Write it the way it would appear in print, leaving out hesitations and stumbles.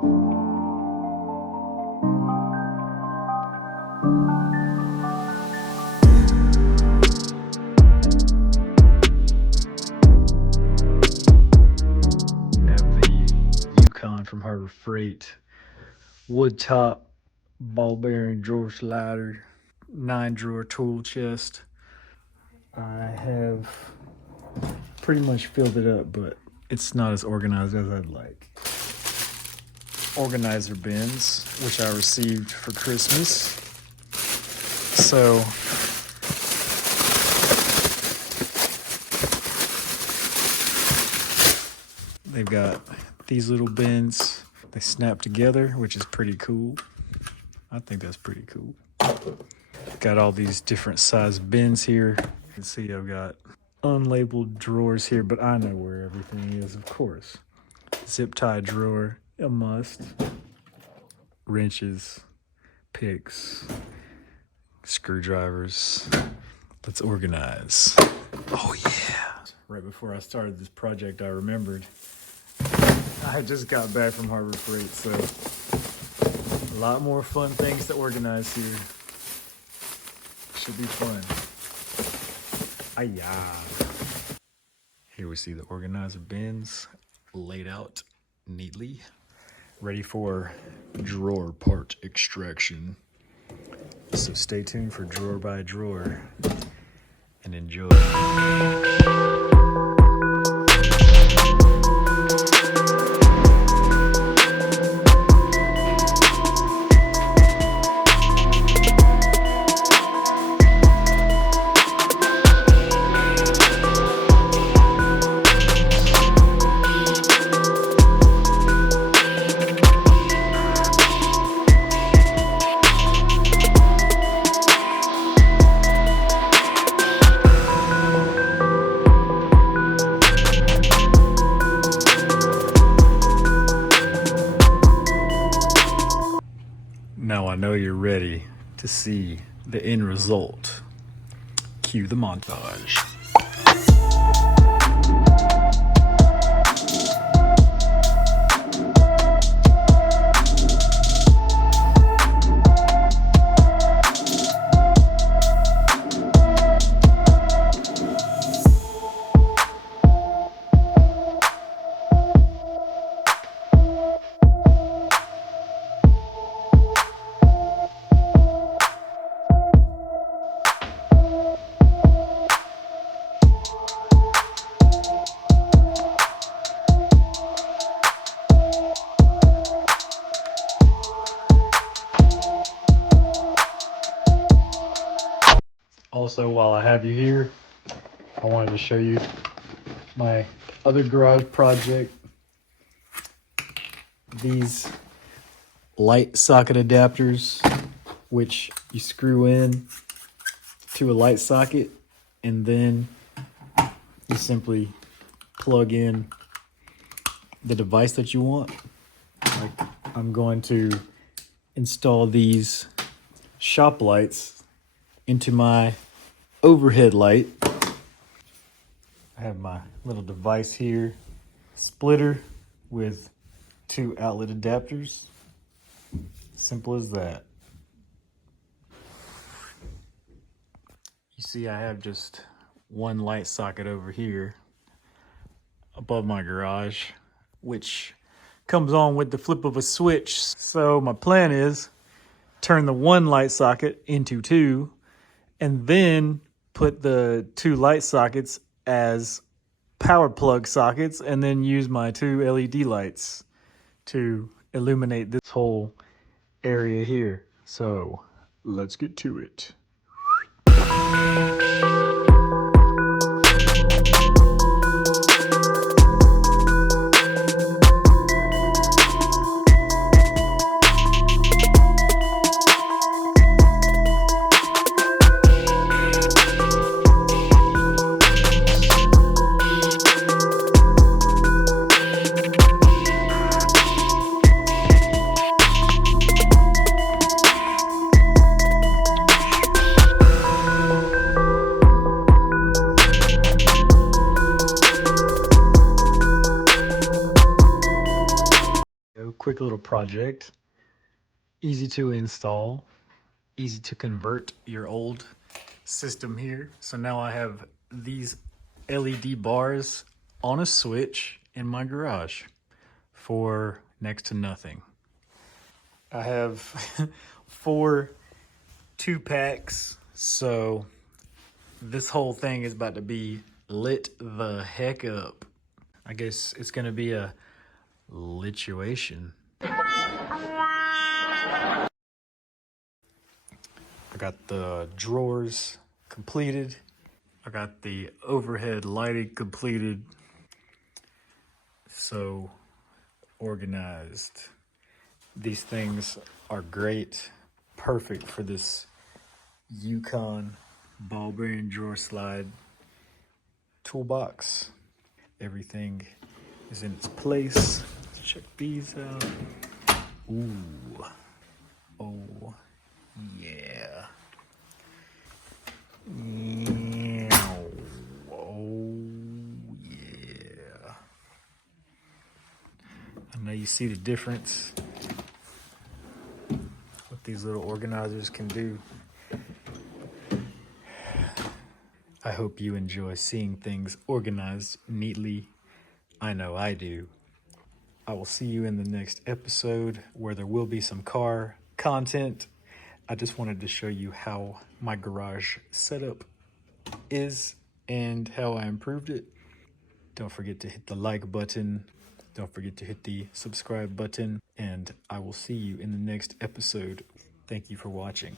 Have the Yukon from Harbor Freight, wood top, ball bearing drawer slider, 9 drawer tool chest. I have pretty much filled it up, but it's not as organized as I'd like. Organizer bins, which I received for Christmas. So they've got these little bins. They snap together, which is pretty cool. I think that's pretty cool. Got all these different size bins here. You can see I've got unlabeled drawers here, but I know where everything is, of course. Zip tie drawer, a must. Wrenches, picks, screwdrivers. Let's organize. Oh yeah. Right before I started this project, I remembered I just got back from Harbor Freight, so a lot more fun things to organize here. Should be fun. Ayah. Here we see the organizer bins laid out neatly, ready for drawer part extraction. So stay tuned for drawer by drawer and enjoy. Now I know you're ready to see the end result. Cue the montage. Also, while I have you here, I wanted to show you my other garage project. These light socket adapters, which you screw in to a light socket, and then you simply plug in the device that you want. Like, I'm going to install these shop lights into my overhead light. I have my little device here, splitter with 2 outlet adapters. Simple as that. You see I have just one light socket over here above my garage, which comes on with the flip of a switch. So my plan is turn the one light socket into 2 and then put the 2 light sockets as power plug sockets and then use my 2 LED lights to illuminate this whole area here. So let's get to it. video, quick little project. Easy to install, easy to convert your old system here. So now I have these LED bars on a switch in my garage for next to nothing. I have 4 2-packs, so this whole thing is about to be lit the heck up. I guess it's gonna be a lituation. I got the drawers completed. I got the overhead lighting completed. So organized. These things are great, perfect for this Yukon ball bearing drawer slide toolbox. Everything is in its place. Let's check these out. Ooh. Oh, yeah. Oh, yeah. I know you see the difference, what these little organizers can do. I hope you enjoy seeing things organized neatly. I know I do. I will see you in the next episode where there will be some car content. I just wanted to show you how my garage setup is and how I improved it. Don't forget to hit the like button. Don't forget to hit the subscribe button. And I will see you in the next episode. Thank you for watching.